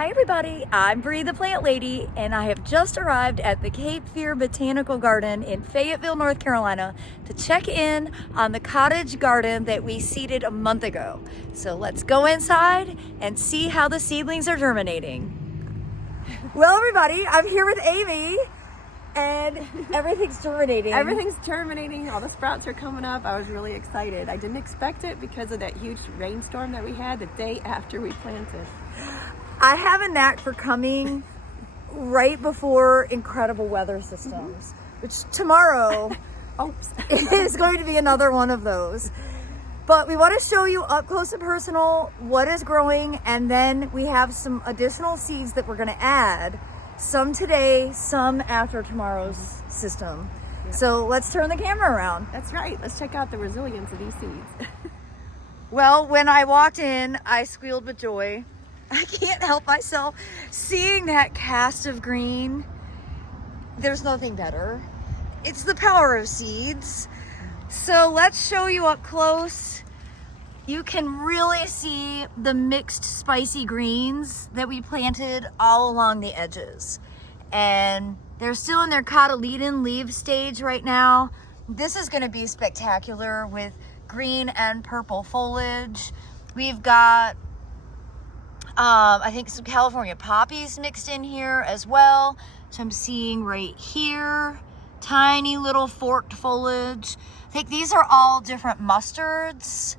Hi everybody, I'm Bree the Plant Lady, and I have just arrived at the Cape Fear Botanical Garden in Fayetteville, North Carolina to check in on the cottage garden that we seeded a month ago. So let's go inside and see how the seedlings are germinating. Well everybody, I'm here with Amy and everything's germinating. Everything's germinating, all the sprouts are coming up. I was really excited. I didn't expect it because of that huge rainstorm that we had the day after we planted. I have a knack for coming right before incredible weather systems, which tomorrow is going to be another one of those. But we want to show you up close and personal what is growing, and then we have some additional seeds that we're going to add, some today, some after tomorrow's system. Yeah. So let's turn the camera around. That's right. Let's check out the resilience of these seeds. Well, when I walked in, I squealed with joy. I can't help myself seeing that cast of green. There's nothing better. It's the power of seeds. So let's show you up close. You can really see the mixed spicy greens that we planted all along the edges. And they're still in their cotyledon leaf stage right now. This is going to be spectacular with green and purple foliage. We've got I think some California poppies mixed in here as well, which I'm seeing right here. Tiny little forked foliage. I think these are all different mustards.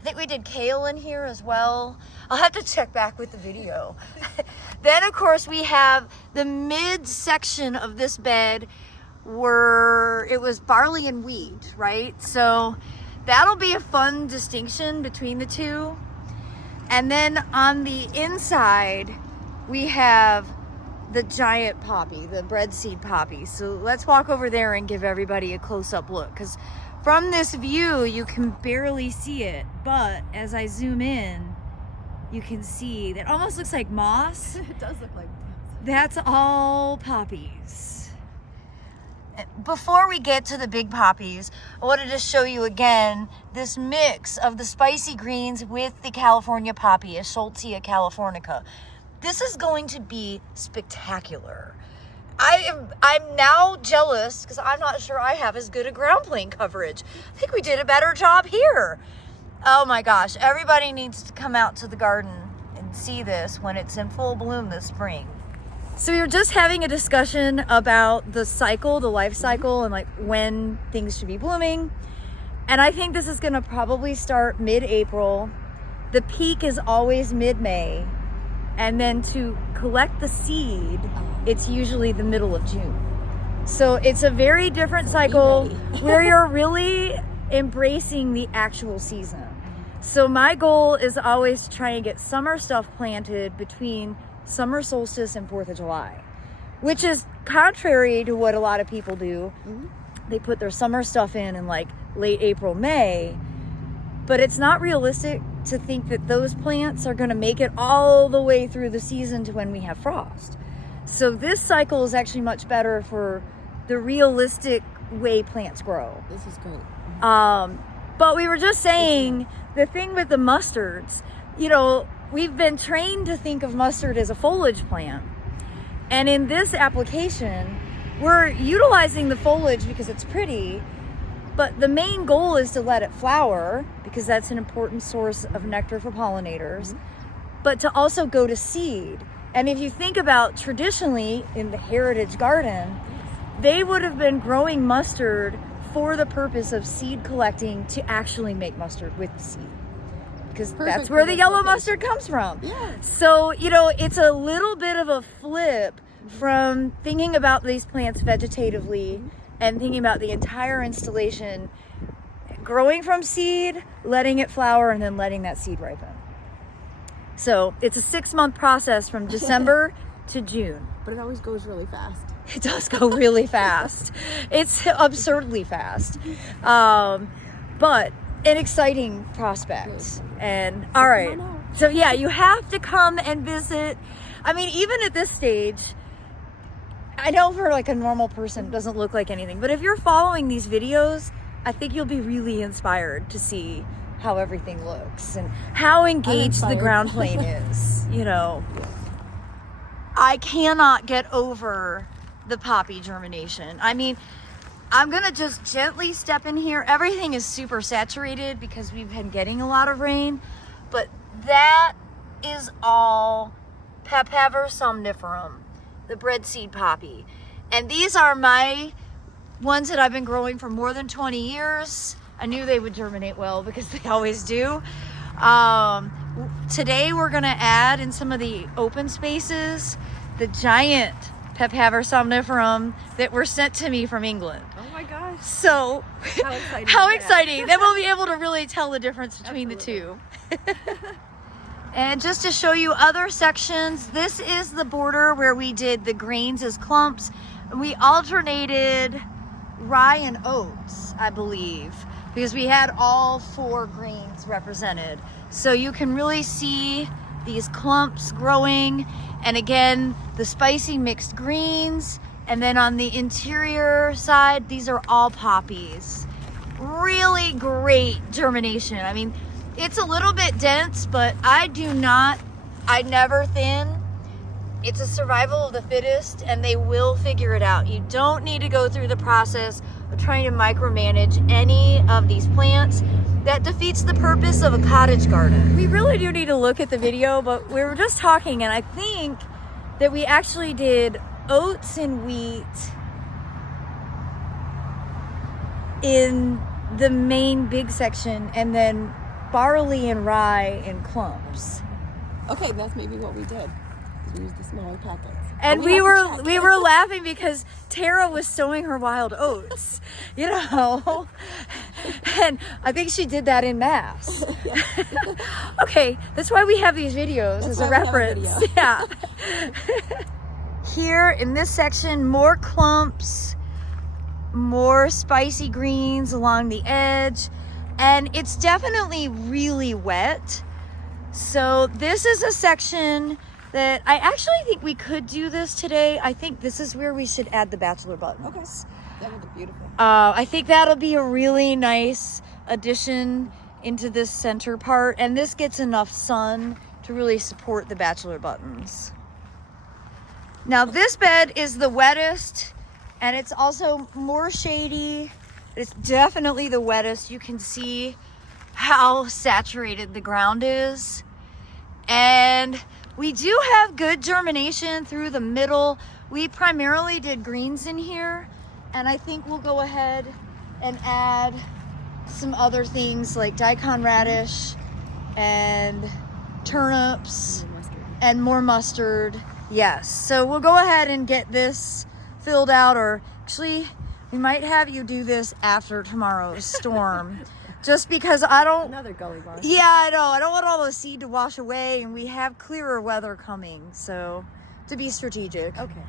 I think we did kale in here as well. I'll have to check back with the video. Then of course we have the mid section of this bed where it was barley and wheat, right? So that'll be a fun distinction between the two. And then on the inside, we have the giant poppy, the breadseed poppy. So let's walk over there and give everybody a close-up look, because from this view, you can barely see it. But as I zoom in, you can see that almost looks like moss. It does look like That's all poppies. Before we get to the big poppies, I wanted to show you again this mix of the spicy greens with the California poppy, Schultzia californica. This is going to be spectacular. I'm now jealous because I'm not sure I have as good a ground plane coverage. I think we did a better job here. Oh my gosh, everybody needs to come out to the garden and see this when it's in full bloom this spring. So we were just having a discussion about the cycle, the life cycle, and like when things should be blooming. And I think this is gonna probably start mid-April. The peak is always mid-May. And then to collect the seed, it's usually the middle of June. So it's a very different cycle where you're really embracing the actual season. So my goal is always to try and get summer stuff planted between summer solstice and 4th of July, which is contrary to what a lot of people do. They put their summer stuff in like late April, May, but it's not realistic to think that those plants are going to make it all the way through the season to when we have frost. So this cycle is actually much better for the realistic way plants grow. This is great. But we were just saying, the thing with the mustards, you know, we've been trained to think of mustard as a foliage plant. And in this application, we're utilizing the foliage because it's pretty, but the main goal is to let it flower because that's an important source of nectar for pollinators, but to also go to seed. And if you think about traditionally in the heritage garden, they would have been growing mustard for the purpose of seed collecting to actually make mustard with the seed. Because that's where the yellow mustard comes from. Yeah. So, you know, it's a little bit of a flip from thinking about these plants vegetatively and thinking about the entire installation, growing from seed, letting it flower, and then letting that seed ripen. So it's a 6-month process from December to June. But it always goes really fast. It does go really fast. It's absurdly fast. But an exciting prospect. And all right, so yeah, you have to come and visit. I mean, even at this stage, I know for like a normal person it doesn't look like anything, but if you're following these videos, I think you'll be really inspired to see how everything looks and how engaged the ground plane is, you know. I cannot get over the poppy germination. I mean, I'm gonna just gently step in here. Everything is super saturated because we've been getting a lot of rain, but that is all Papaver somniferum, the breadseed poppy. And these are my ones that I've been growing for more than 20 years. I knew they would germinate well because they always do. Today we're gonna add in some of the open spaces the giant Papaver somniferum that were sent to me from England. Oh my gosh. So, How exciting. how exciting. Then we'll be able to really tell the difference between Absolutely. the two. And just to show you other sections, this is the border where we did the grains as clumps. We alternated rye and oats, I believe, because we had all 4 grains represented. So you can really see these clumps growing. And again, the spicy mixed greens. And then on the interior side, these are all poppies. Really great germination. I mean, it's a little bit dense, but I never thin. It's a survival of the fittest, and they will figure it out. You don't need to go through the process of trying to micromanage any of these plants. That defeats the purpose of a cottage garden. We really do need to look at the video, but we were just talking, and I think that we actually did oats and wheat in the main big section, and then barley and rye in clumps. Okay, that's maybe what we did. We used the smaller packets. And But we have to check. were laughing because Tara was sowing her wild oats, you know, and I think she did that in mass. Okay, that's why we have these videos That's as a why we have a reference. video. Yeah. Here in this section, more clumps, more spicy greens along the edge, and it's definitely really wet. So this is a section that I actually think we could do this today. I think this is where we should add the bachelor buttons. Okay, that would be beautiful. I think that'll be a really nice addition into this center part, and this gets enough sun to really support the bachelor buttons. Now this bed is the wettest, and it's also more shady. It's definitely the wettest. You can see how saturated the ground is. And we do have good germination through the middle. We primarily did greens in here, and I think we'll go ahead and add some other things like daikon radish and turnips and more mustard. Yes, so we'll go ahead and get this filled out, or actually we might have you do this after tomorrow's storm. Just because I don't... Another gully bar. Yeah, I know. I don't want all the seed to wash away, and we have clearer weather coming, so to be strategic. Okay.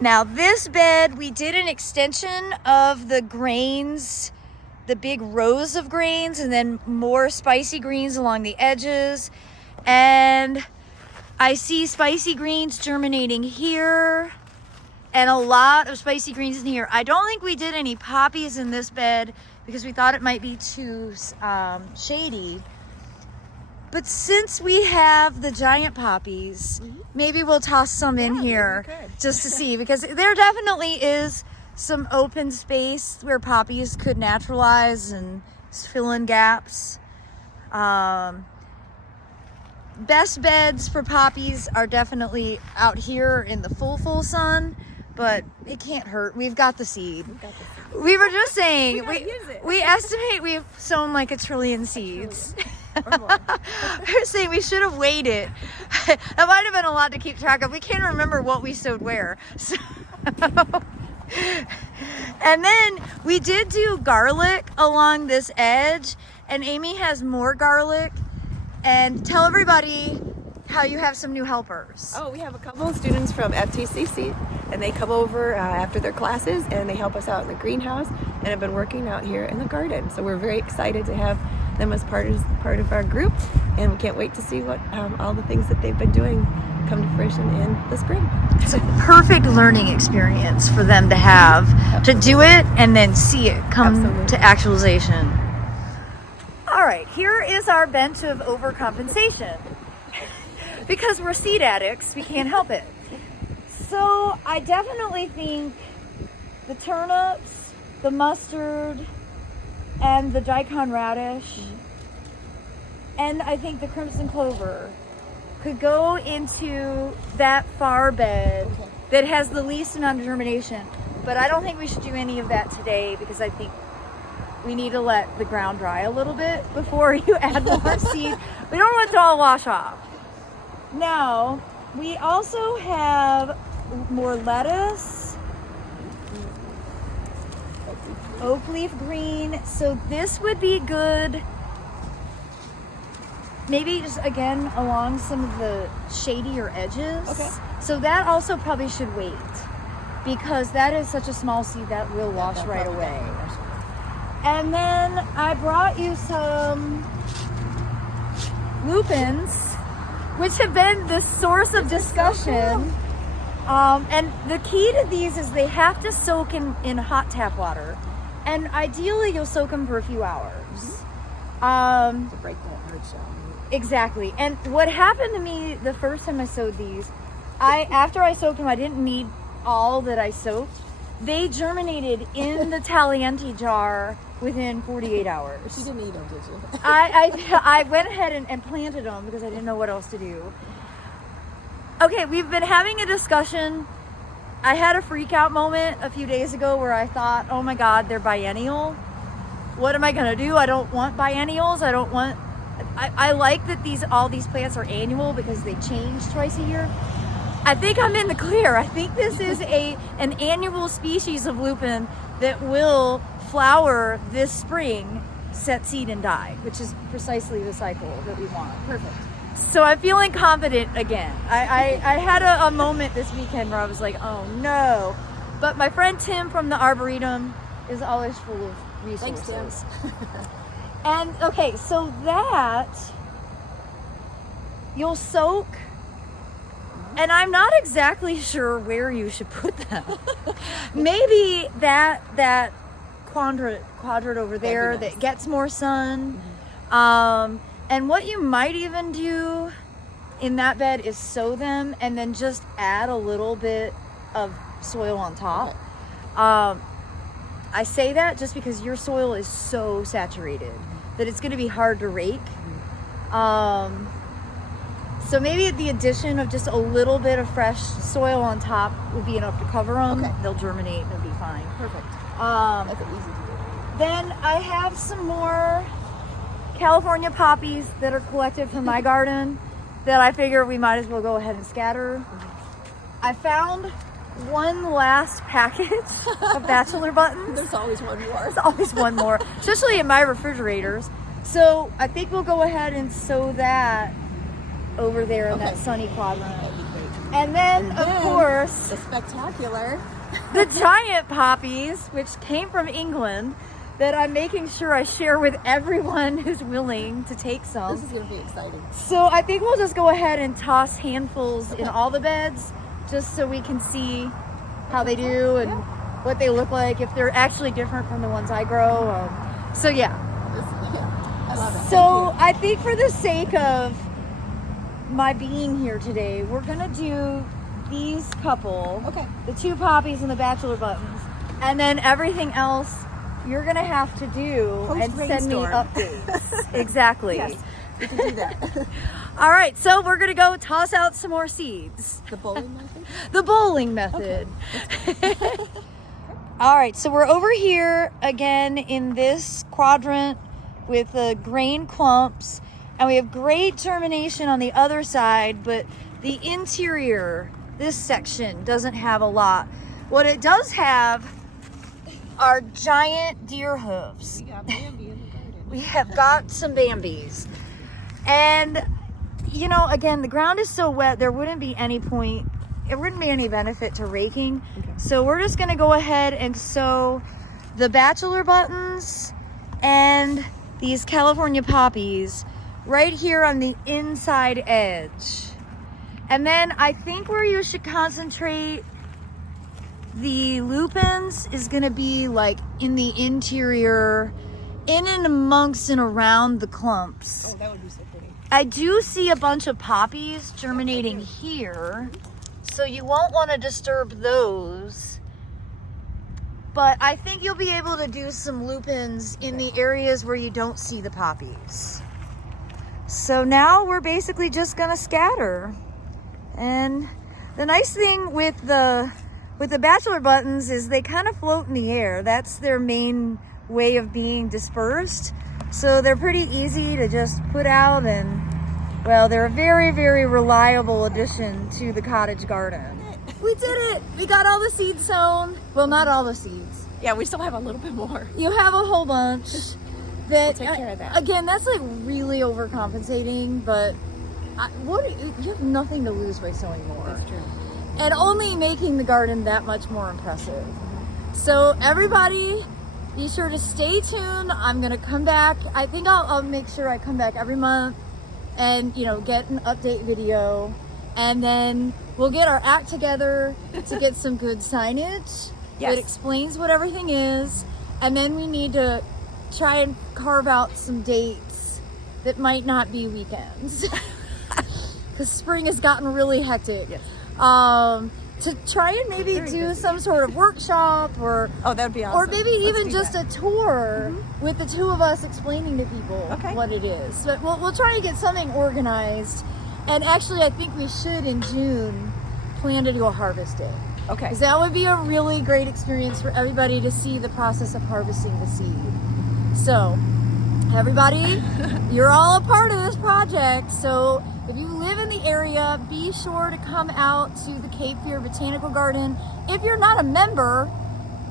Now this bed, we did an extension of the grains, the big rows of grains, and then more spicy greens along the edges. And I see spicy greens germinating here, and a lot of spicy greens in here. I don't think we did any poppies in this bed because we thought it might be too shady. But since we have the giant poppies, maybe we'll toss some in here just to see, because there definitely is some open space where poppies could naturalize and fill in gaps. Best beds for poppies are definitely out here in the full sun, but it can't hurt. We've got the seed. We were just saying, we estimate we've sown like 1 trillion seeds. Or more. We were saying we should have waited. That might have been a lot to keep track of. We can't remember what we sowed where. So. And then we did do garlic along this edge, and Amy has more garlic. And tell everybody how you have some new helpers. Oh, we have a couple of students from FTCC, and they come over after their classes, and they help us out in the greenhouse, and have been working out here in the garden. So we're very excited to have them as part of our group, and we can't wait to see what all the things that they've been doing come to fruition in the spring. It's a perfect learning experience for them to have, to do it and then see it come to actualization. All right, here is our bench of overcompensation. Because we're seed addicts, we can't help it. So I definitely think the turnips, the mustard, and the daikon radish, and I think the crimson clover could go into that far bed that has the least amount of germination. But I don't think we should do any of that today because I think we need to let the ground dry a little bit before you add more seed. We don't want it to all wash off. Now, we also have more lettuce, oak leaf green. So this would be good. Maybe just again along some of the shadier edges. Okay. So that also probably should wait because that is such a small seed that will wash right away. And then I brought you some lupins, which have been the source of discussion. And the key to these is they have to soak in hot tap water. And ideally you'll soak them for a few hours. To break that hard shell. Exactly. And what happened to me the first time I sowed these, after I soaked them, I didn't need all that I soaked. They germinated in the Tagliente jar within 48 hours. You didn't eat them, did you? I went ahead and planted them because I didn't know what else to do. Okay, we've been having a discussion. I had a freak out moment a few days ago where I thought, oh my God, they're biennial. What am I gonna do? I don't want biennials. I like that all these plants are annual because they change twice a year. I think I'm in the clear. I think this is an annual species of lupin that will flower this spring, set seed and die, which is precisely the cycle that we want. Perfect. So I'm feeling confident again. I had a moment this weekend where I was like, oh no. But my friend Tim from the Arboretum is always full of resources. Thanks, Tim. And okay, so that you'll soak, and I'm not exactly sure where you should put them. Maybe that quadrant over there that gets more sun. And what you might even do in that bed is sow them and then just add a little bit of soil on top. I say that just because your soil is so saturated that it's going to be hard to rake. So maybe the addition of just a little bit of fresh soil on top would be enough to cover them. Okay. They'll germinate and it'll be fine. Perfect. That's easy to do. Then I have some more California poppies that are collected from my garden that I figure we might as well go ahead and scatter. I found one last package of bachelor buttons. There's always one more. There's always one more, especially in my refrigerators. So I think we'll go ahead and sow that over there in that sunny quadrant. That'd be great. And then, of course, the spectacular. the giant poppies, which came from England, that I'm making sure I share with everyone who's willing to take some. This is going to be exciting. So I think we'll just go ahead and toss handfuls in all the beds just so we can see how they do and what they look like, if they're actually different from the ones I grow. So yeah. I love it. So I think for the sake of my being here today, we're gonna do these couple, the two poppies and the bachelor buttons, and then everything else you're gonna have to do and send me updates. Exactly. Yes, we can do that. All right, so we're gonna go toss out some more seeds. The bowling method? The bowling method. All right, so we're over here again in this quadrant with the grain clumps, and we have great germination on the other side, but the interior, this section, doesn't have a lot. What it does have are giant deer hooves. We got Bambi in the garden. We have got some Bambis. And, you know, again, the ground is so wet, there wouldn't be any point, it wouldn't be any benefit to raking. So we're just gonna go ahead and sow the bachelor buttons and these California poppies right here on the inside edge. And then I think where you should concentrate the lupins is gonna be like in the interior, in and amongst and around the clumps. Oh, that would be so pretty. I do see a bunch of poppies germinating here. So you won't want to disturb those. But I think you'll be able to do some lupins in the areas where you don't see the poppies. So now we're basically just gonna scatter. And the nice thing with the bachelor buttons is they kind of float in the air. That's their main way of being dispersed. So they're pretty easy to just put out, and well, they're a very, very reliable addition to the cottage garden. We did it! We got all the seeds sown. Well, not all the seeds. Yeah, we still have a little bit more. You have a whole bunch. We'll take care of that. Again, that's like really overcompensating, but you have nothing to lose by sowing more. That's true. And only making the garden that much more impressive. So everybody, be sure to stay tuned. I'm gonna come back. I think I'll make sure I come back every month and get an update video, and then we'll get our act together to get some good signage that explains what everything is, and then we need to try and carve out some dates that might not be weekends because spring has gotten really hectic. Yes. To try and maybe do some sort of workshop, or that would be awesome. or maybe even just a tour with the two of us explaining to people what it is. But we'll try and get something organized. And actually, I think we should in June plan to do a harvest day. Okay. Because that would be a really great experience for everybody to see the process of harvesting the seed. So, everybody, you're all a part of this project. So, if you live in the area, be sure to come out to the Cape Fear Botanical Garden. If you're not a member,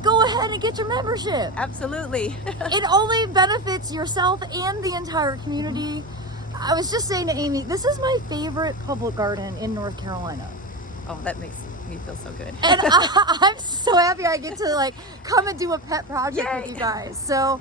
go ahead and get your membership. Absolutely. It only benefits yourself and the entire community. I was just saying to Amy, this is my favorite public garden in North Carolina. Oh, that makes me feel so good. And I'm so happy I get to come and do a pet project with you guys. So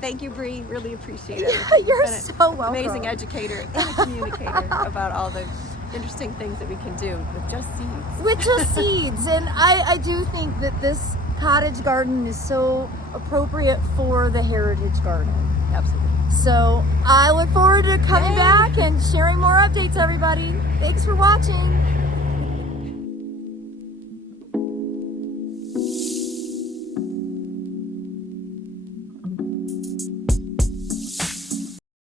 thank you, Bree. Really appreciate it. Yeah, you're so welcome. Amazing educator and a communicator about all the interesting things that we can do with just seeds. With just seeds. And I do think that this cottage garden is so appropriate for the heritage garden. Absolutely. So I look forward to coming back and sharing more updates, everybody. Thanks for watching.